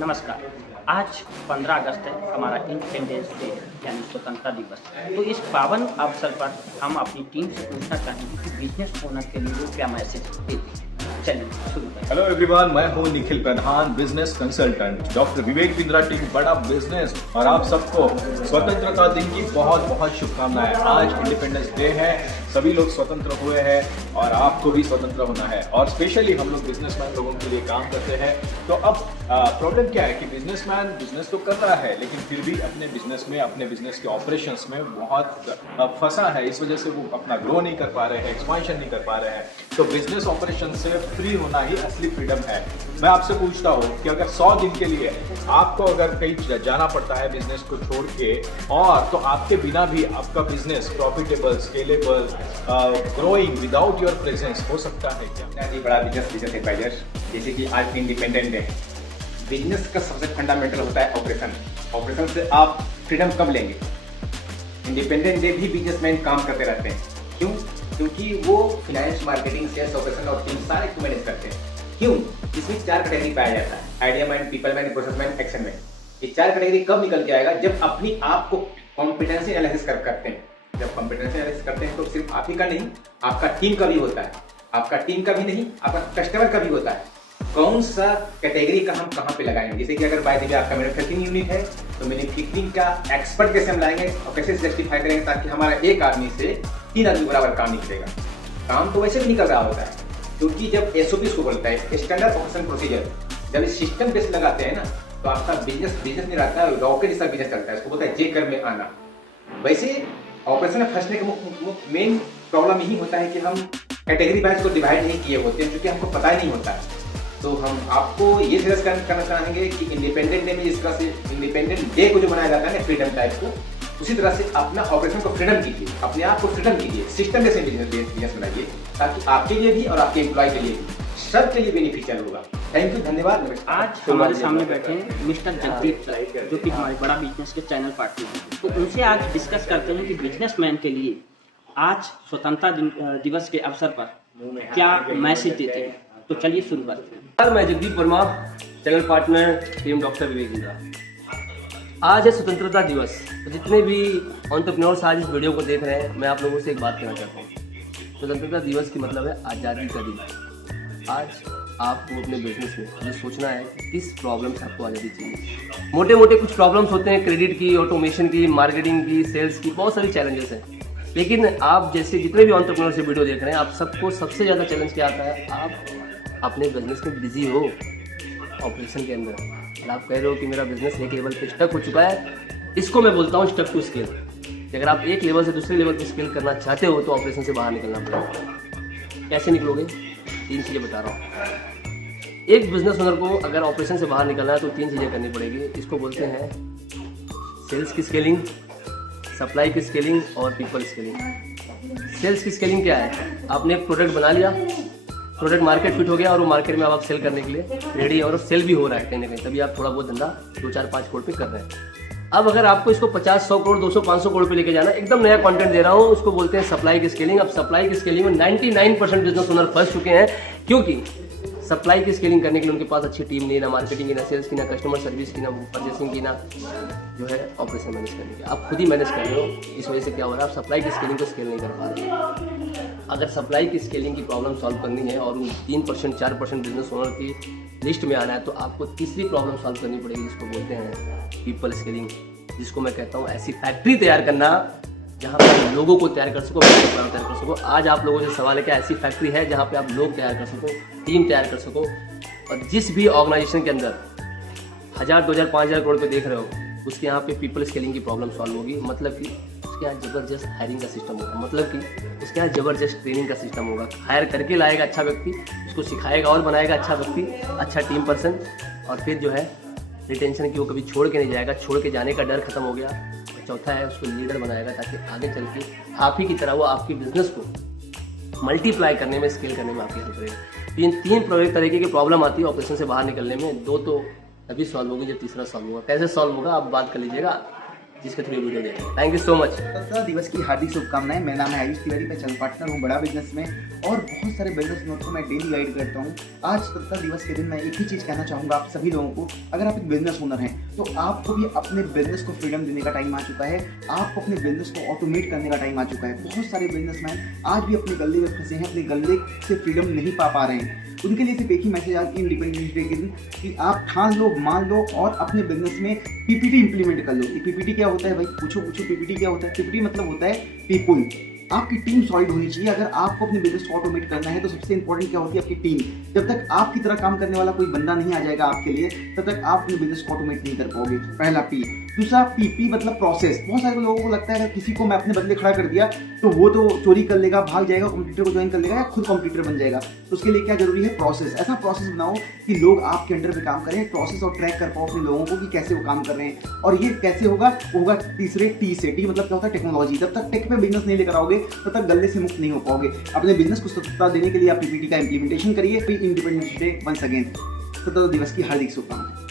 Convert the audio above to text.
नमस्कार। आज 15 अगस्त है, हमारा इंडिपेंडेंस डे यानी स्वतंत्रता दिवस। तो इस पावन अवसर पर हम अपनी टीम से पूछना चाहेंगे कि बिजनेस ओनर के लिए वो क्या मैसेज देते हैं। चलिए शुरू करें। हेलो एवरीवन, मैं हूं निखिल प्रधान, business consultant, doctor Vivek Bindra team बड़ा बिजनेस, और आप सबको स्वतंत्रता दिन की बहुत बहुत शुभकामनाएं। आज इंडिपेंडेंस डे है, सभी लोग स्वतंत्र हुए हैं और आपको भी स्वतंत्र होना है। और स्पेशली हम लोग बिजनेसमैन लोगों के लिए काम करते हैं। तो अब प्रॉब्लम क्या है कि बिजनेसमैन बिजनेस तो कर रहा है, लेकिन फिर भी अपने बिजनेस में, अपने बिजनेस के ऑपरेशंस में बहुत फंसा है। इस वजह से वो अपना ग्रो नहीं कर पा रहे हैं, एक्सपांशन नहीं कर पा रहे हैं। तो बिजनेस ऑपरेशन से फ्री होना ही असली फ्रीडम है। मैं आपसे पूछता हूँ कि अगर 100 दिन के लिए आपको अगर कहीं जाना पड़ता है बिजनेस को छोड़ के, और तो आपके बिना भी आपका business profitable, scalable, growing without your presence हो सकता है क्या? जी, बड़ा बिजनेस एडवाइजर। जैसे कि आज इंडिपेंडेंट डे, बिजनेस का सबसे फंडामेंटल होता है ऑपरेशन। ऑपरेशन से आप फ्रीडम कब लेंगे? इंडिपेंडेंट डे भी बिजनेसमैन काम करते रहते हैं। क्यों? क्योंकि वो फाइनेंस, मार्केटिंग, सेल्स, ऑपरेशन और टीम सारे को मैनेज करते हैं। क्यों? इसमें 4 कैटेगरी पाया जाता है: idea man, people man, process man, action man. ये 4 कैटेगरी कब निकल के आएगा? जब अपनी आप को कॉम्पिटेंसी एनालिसिस करते हैं। जब कॉम्पिटेंसी एनालिसिस करते हैं तो सिर्फ आप ही का नहीं, आपका टीम का भी होता है। आपका टीम का भी नहीं, आपका कस्टमर का भी होता है। कौन सा कैटेगरी का हम कहाँ पे लगाएंगे? जैसे कि अगर बाय द वे आपका मैन्युफैक्चरिंग यूनिट है तो मैन्युफैक्चरिंग का एक्सपर्ट कैसे हम लाएंगे और कैसे जस्टिफाई करेंगे ताकि हमारा एक आदमी से 3 आदमी बराबर काम निकलेगा। काम तो वैसे भी निकल रहा होता है, क्योंकि जब एसओपी को बोलता है, स्टैंडर्ड ऑपरेशन प्रोसीजर, जब इस सिस्टम बेस लगाते हैं ना, तो आपका बिजनेस नहीं रहता है, रॉकेट जैसा बिजनेस चलता है। इसको बोलता है जे कर में आना। वैसे ऑपरेशन में फंसने का मेन प्रॉब्लम यही होता है कि हम कैटेगरी वाइज को डिवाइड नहीं किए होते हैं, क्योंकि हमको पता ही नहीं होता है। तो हम आपको ये सजेस्ट करना चाहेंगे कि इंडिपेंडेंट डे में जिस तरह से इंडिपेंडेंट डे को जो मनाया जाता है ना, फ्रीडम टाइप को, उसी तरह से अपना ऑपरेशन को फ्रीडम कीजिए, अपने आप को फ्रीडम कीजिए, सिस्टम जैसे बिजनेस बनाइए, ताकि आपके लिए भी और आपके एम्प्लॉय के लिए भी, सबके लिए बेनिफिशियल होगा। थैंक यू, धन्यवाद। आज हमारे सामने बैठे हैं मिस्टर जगदीप सर, जो कि हमारे बड़ा बिजनेस के चैनल पार्टनर हैं। तो उनसे आज डिस्कस करते हैं कि बिजनेसमैन के लिए आज स्वतंत्रता दिवस के अवसर पर क्या मैसेज देते हैं। तो चलिए शुरू करते हैं। मैं Jagdeep Verma, channel partner, team doctor Vivek Bindra. आज है स्वतंत्रता दिवस। तो जितने भी एंटरप्रेन्योर्स आज इस वीडियो को देख रहे हैं, मैं आप लोगों से एक बात कहना चाहता हूँ। स्वतंत्रता दिवस की मतलब है आज़ादी का दिन। आज आपको अपने बिजनेस में ये सोचना है कि किस प्रॉब्लम से आपको आज़ादी चाहिए। मोटे मोटे कुछ प्रॉब्लम्स होते हैं, क्रेडिट की, ऑटोमेशन की, मार्केटिंग की, सेल्स की, बहुत सारी चैलेंजेस हैं। लेकिन आप जैसे जितने भी एंटरप्रेन्योर से वीडियो देख रहे हैं, आप सबको सबसे ज़्यादा चैलेंज क्या आता है? आप अपने बिजनेस में बिजी हो ऑपरेशन के अंदर, और आप कह रहे हो कि मेरा बिजनेस एक लेवल पे स्टक हो चुका है। इसको मैं बोलता हूँ स्टक टू स्केल। कि अगर आप एक लेवल से दूसरे लेवल पे स्केल करना चाहते हो तो ऑपरेशन से बाहर निकलना पड़ेगा। कैसे निकलोगे? 3 चीज़ें बता रहा हूँ। एक बिजनेस ओनर को अगर ऑपरेशन से बाहर निकलना है तो 3 चीज़ें करनी पड़ेगी। इसको बोलते हैं सेल्स की स्केलिंग, सप्लाई की स्केलिंग और पीपल स्केलिंग। सेल्स की स्केलिंग क्या है? आपने एक प्रोडक्ट बना लिया, प्रोडक्ट मार्केट फिट हो गया और वो मार्केट में अब आप सेल करने के लिए रेडी, और सेल भी हो रहा है कहीं ना कहीं, तभी आप थोड़ा बहुत धंधा 2, 4, 5 करोड़ पे कर रहे हैं। अब अगर आपको इसको 50, 100 करोड़, 200, 500 करोड़ पे लेके जाना, एकदम नया कंटेंट दे रहा हूँ, उसको बोलते हैं सप्लाई की स्केलिंग। अब सप्लाई की स्केलिंग में 99% बिजनेस ओनर फंस चुके हैं, क्योंकि सप्लाई की स्केलिंग करने के लिए उनके पास अच्छी टीम नहीं, ना मार्केटिंग की, ना सेल्स की, ना कस्टमर सर्विस की, ना परचेसिंग की, ना जो है ऑपरेशन मैनेज करने की। आप खुद ही मैनेज कर रहे हो। इस वजह से क्या हो रहा है? आप सप्लाई की स्केलिंग को स्केल नहीं कर पा रहे। अगर सप्लाई की स्केलिंग की प्रॉब्लम सॉल्व करनी है और उन 3%, 4% बिजनेस ओनर की लिस्ट में आना है, तो आपको तीसरी प्रॉब्लम सॉल्व करनी पड़ेगी, जिसको बोलते हैं पीपल स्केलिंग, जिसको मैं कहता हूँ ऐसी फैक्ट्री तैयार करना जहाँ पे लोगों को तैयार कर सको, तैयार कर सको। आज आप लोगों से सवाल है कि ऐसी फैक्ट्री है जहाँ पे आप लोग तैयार कर सको, टीम तैयार कर सको, और जिस भी ऑर्गेनाइजेशन के अंदर 1000, 2000, 5000 करोड़ पे देख रहे हो, उसके यहाँ पे पीपल स्केलिंग की प्रॉब्लम सॉल्व होगी। मतलब कि उसके यहाँ ज़बरदस्त हायरिंग का सिस्टम होगा, मतलब कि उसके यहाँ ज़बरदस्त ट्रेनिंग का सिस्टम होगा। हायर करके लाएगा अच्छा व्यक्ति, उसको सिखाएगा और बनाएगा अच्छा व्यक्ति, अच्छा टीम पर्सन, और फिर जो है रिटेंशन की वो कभी छोड़ के नहीं जाएगा, छोड़ के जाने का डर खत्म हो गया। और चौथा है उसको लीडर बनाएगा, ताकि आगे चल के आप ही की तरह वो आपकी बिजनेस को मल्टीप्लाई करने में, स्केल करने में आपकी हेल्प करेगा। इन 3 तरीके की प्रॉब्लम आती है ऑपरेशन से बाहर निकलने में। 2 तो अभी सॉल्व होगी, जब तीसरा सॉल्व होगा। कैसे सॉल्व होगा आप बात कर लीजिएगा। जिसके थ्रू वीडियो देख रहे हैं। Thank you so much. स्वतंत्रता दिवस की हार्दिक शुभकामनाएं। मेरा नाम है आयुष तिवारी, मैं चैनल पार्टनर हूँ बड़ा बिजनेस में और बहुत सारे बिजनेस नोट को मैं डेली गाइड करता हूँ। आज स्वतंत्रता दिवस के दिन मैं एक ही चीज़ कहना चाहूँगा आप सभी लोगों को, अगर आप एक बिजनेस ओनर हैं तो आपको भी अपने बिजनेस को फ्रीडम देने का टाइम आ चुका है। आपको अपने बिजनेस को ऑटोमेट करने का टाइम आ चुका है। बहुत सारे बिजनेसमैन आज भी अपने गले में फंसे हैं, अपने गले से फ्रीडम नहीं पा रहे हैं। उनके लिए सिर्फ एक ही मैसेज आज इंडिपेंडेंस डे के दिन कि आप ठान लो, मान लो और अपने बिजनेस में पीपीटी इंप्लीमेंट कर लो। ये पीपीटी क्या होता है भाई? पूछो पीपीटी क्या होता है? पीपीटी मतलब होता है पीपुल। आपकी टीम सॉलिड होनी चाहिए। अगर आपको अपने बिजनेस को ऑटोमेट करना है तो सबसे इंपॉर्टेंट क्या होती है? आपकी टीम। जब तक आपकी तरह काम करने वाला कोई बंदा नहीं आ जाएगा आपके लिए, तब तक आप अपने बिजनेस को ऑटोमेट नहीं कर पाओगे। पहला पी। दूसरा पीपी मतलब प्रोसेस। बहुत सारे लोगों को लगता है अगर किसी को मैं अपने बदले खड़ा कर दिया तो वो तो चोरी कर लेगा, भाग जाएगा, कंप्यूटर को ज्वाइन कर लेगा या खुद कंप्यूटर बन जाएगा। तो उसके लिए क्या जरूरी है? प्रोसेस। ऐसा प्रोसेस बनाओ कि लोग आपके अंडर पे काम करें, प्रोसेस और ट्रैक कर पाओ अपने लोगों को कि कैसे वो काम कर रहे हैं। और ये कैसे होगा? वो होगा तीसरे टी से। टी मतलब क्या होता है? टेक्नोलॉजी। जब तक टेक पे बिजनेस नहीं लेकर आओगे तब तक गले से मुक्त नहीं हो पाओगे। अपने बिजनेस को स्वतंत्रता देने के लिए आप पीपीटी का इंप्लीमेंटेशन करिए। Independence day once again. स्वतंत्रता दिवस की हार्दिक शुभकामनाएं।